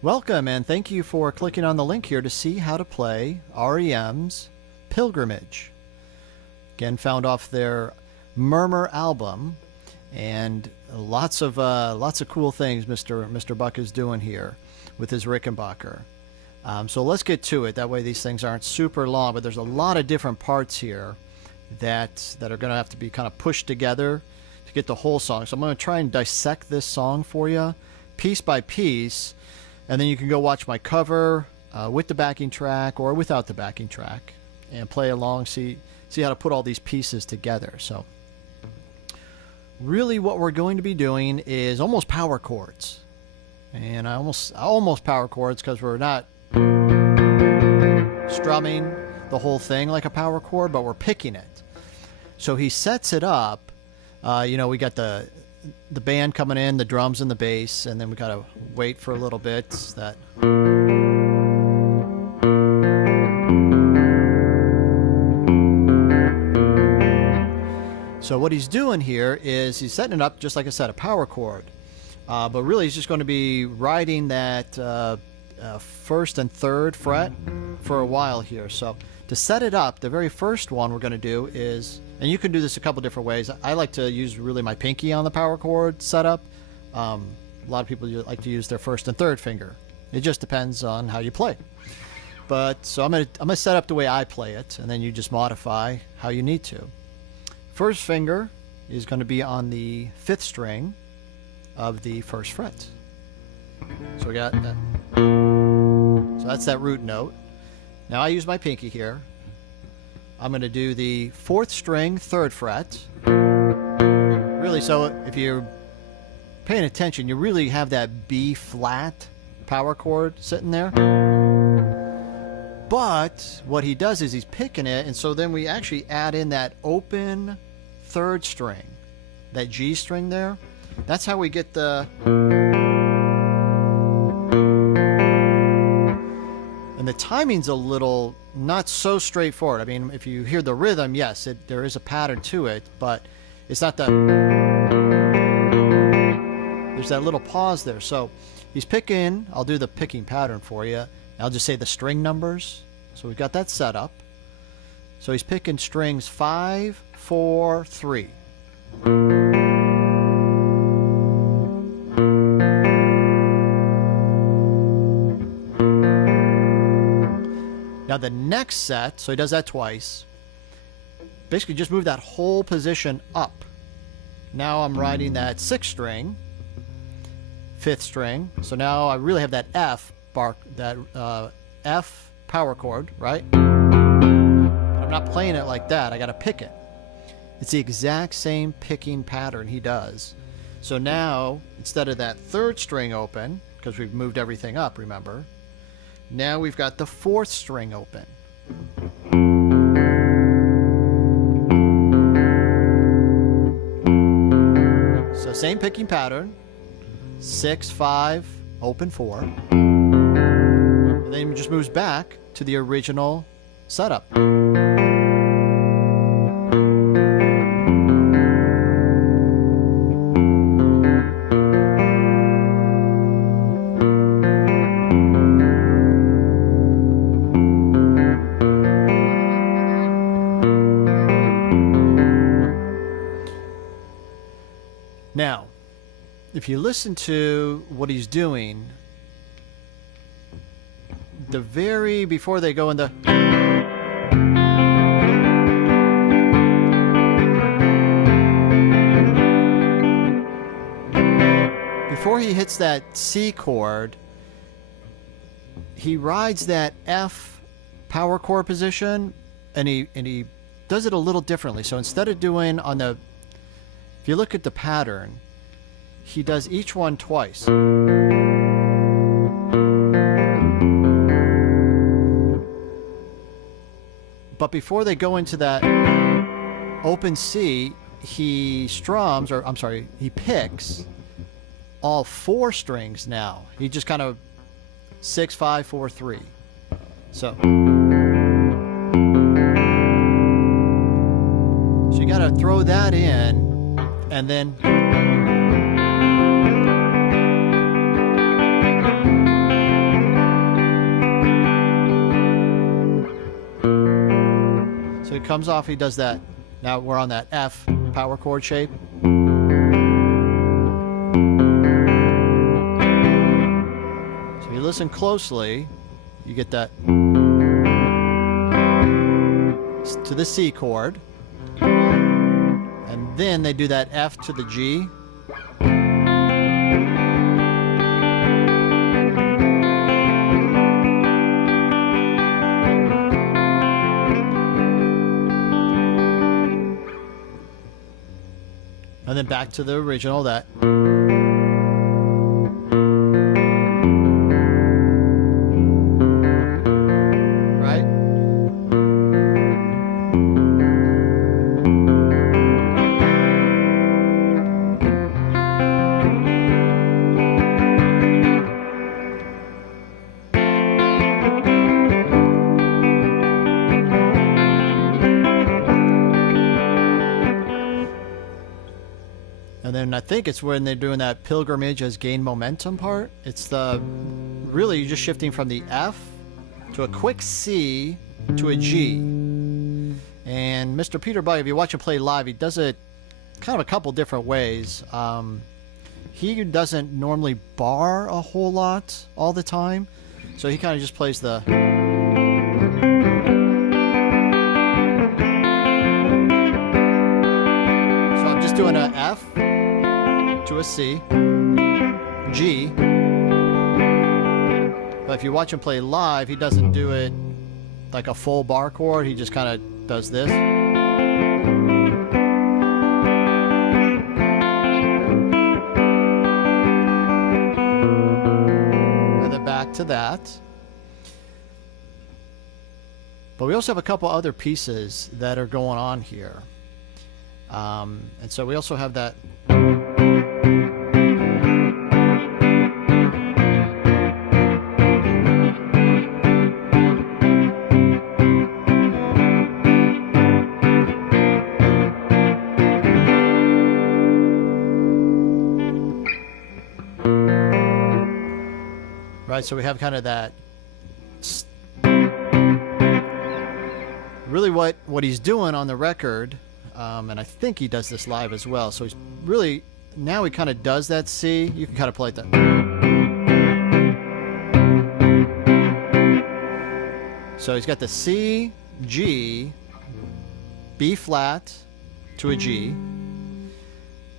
Welcome, and thank you for clicking on the link here to see how to play R.E.M's Pilgrimage. Again, found off their Murmur album, and lots of cool things Mr. Buck is doing here with his Rickenbacker. So let's get to it. That way these things aren't super long, but there's a lot of different parts here that are going to have to be kind of pushed together to get the whole song. So I'm going to try and dissect this song for you, piece by piece. And then you can go watch my cover with the backing track or without the backing track and play along, see how to put all these pieces together. So really what we're going to be doing is almost power chords. And I almost power chords because we're not strumming the whole thing like a power chord, but we're picking it. So he sets it up. We got the band coming in, the drums and the bass, and then we gotta wait for a little bit. So what he's doing here is he's setting it up just like I said, a power chord, but really he's just going to be riding that first and third fret for a while here. So to set it up, the very first one we're going to do is, and you can do this a couple different ways. I like to use really my pinky on the power chord setup. A lot of people like to use their first and third finger. It just depends on how you play. But so I'm gonna set up the way I play it, and then you just modify how you need to. First finger is going to be on the 5th string of the 1st fret. So we got that. So that's that root note. Now I use my pinky here. I'm going to do the 4th string, 3rd fret. Really, so if you're paying attention, you really have that B flat power chord sitting there. But what he does is he's picking it, and so then we actually add in that open 3rd string, that G string there. That's how we get the... And the timing's a little not so straightforward. I mean, if you hear the rhythm, yes, there is a pattern to it, but it's not that... There's that little pause there. So he's picking, I'll do the picking pattern for you. I'll just say the string numbers. So we've got that set up. So he's picking strings 5, 4, 3. Now the next set, so he does that twice, basically just move that whole position up. Now I'm riding that 6th string, 5th string, so now I really have that F F power chord, right? But I'm not playing it like that, I gotta pick it. It's the exact same picking pattern he does. So now, instead of that 3rd string open, because we've moved everything up, remember, now we've got the 4th string open. So same picking pattern, 6, 5, open 4. And then he just moves back to the original setup. Now, if you listen to what he's doing, before they go in the... Before he hits that C chord, he rides that F power chord position, and he does it a little differently. So instead of doing on the... If you look at the pattern, he does each one twice. But before they go into that open C, he strums, or I'm sorry, he picks all 4 strings now. He just kind of 6, 5, 4, 3. So you got to throw that in, and then comes off, he does that. Now we're on that F power chord shape. So if you listen closely, you get that to the C chord. And then they do that F to the G. And then back to the original, that. Right? And then I think it's when they're doing that pilgrimage as gain momentum part. It's the really you're just shifting from the F to a quick C to a G. And Mr. Peter Buck, if you watch him play live, he does it kind of a couple different ways. He doesn't normally bar a whole lot all the time, so he kind of just plays the. So I'm just doing an F to a C, G. But if you watch him play live, he doesn't do it like a full bar chord. He just kind of does this. And then back to that. But we also have a couple other pieces that are going on here. And so we also have that. Right, so we have kind of that. Really, what he's doing on the record, and I think he does this live as well. So he's really now he kind of does that C. You can kind of play it that. So he's got the C, G, B flat to a G.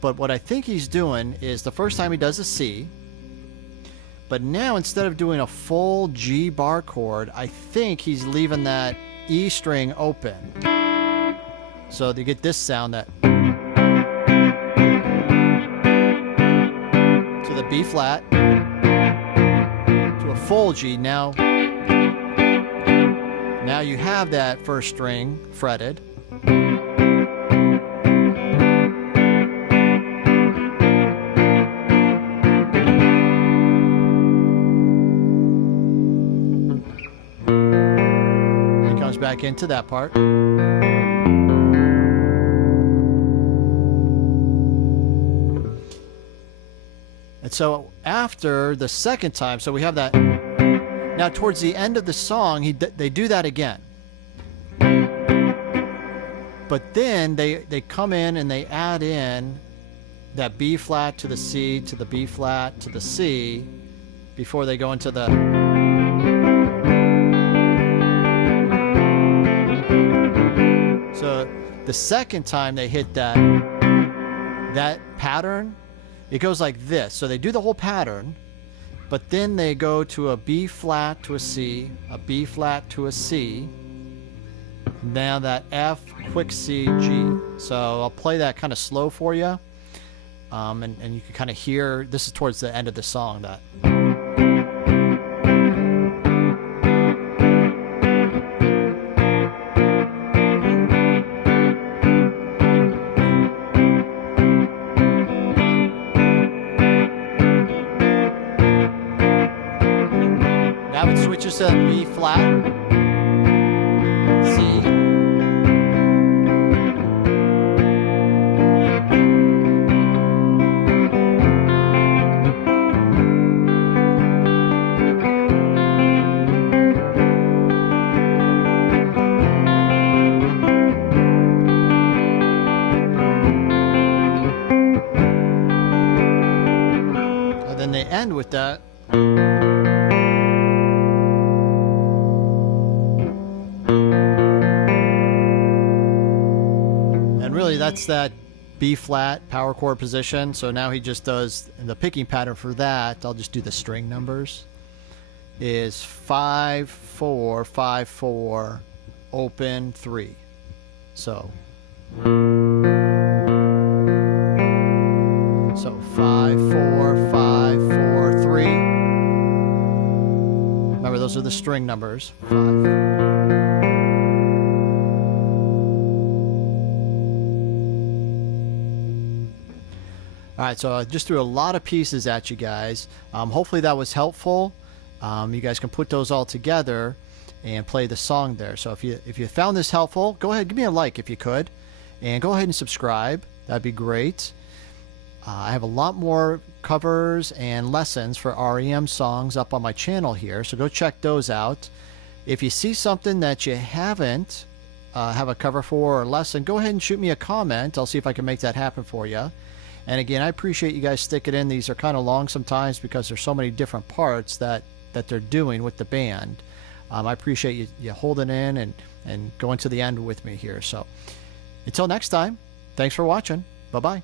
But what I think he's doing is the first time he does a C. But now instead of doing a full G bar chord, I think he's leaving that E string open. So you get this sound that to the B flat to a full G. Now you have that first string fretted. Back into that part. And so after the second time, so we have that. Now towards the end of the song, they do that again. But then they come in and they add in that B flat to the C to the B flat to the C before they go into the. So the second time they hit that pattern, it goes like this. So they do the whole pattern, but then they go to a B flat to a C, a B flat to a C. Now that F, quick C, G. So I'll play that kind of slow for you. And you can kind of hear, this is towards the end of the song, that. Switches to B flat, C, may end with that. And really that's that B flat power chord position. So now he just does the picking pattern for that. I'll just do the string numbers. Is 5 4 5 4 open 3. So 5 4 5 4 3. Remember, those are the string numbers. 5. All right, so I just threw a lot of pieces at you guys. Hopefully that was helpful. You guys can put those all together and play the song there. So if you found this helpful, go ahead, give me a like if you could, and go ahead and subscribe. That'd be great. I have a lot more covers and lessons for R.E.M songs up on my channel here, so go check those out. If you see something that you haven't have a cover for or a lesson, go ahead and shoot me a comment. I'll see if I can make that happen for you. And again, I appreciate you guys sticking in. These are kind of long sometimes because there's so many different parts that they're doing with the band. I appreciate you holding in and going to the end with me here. So until next time, thanks for watching. Bye-bye.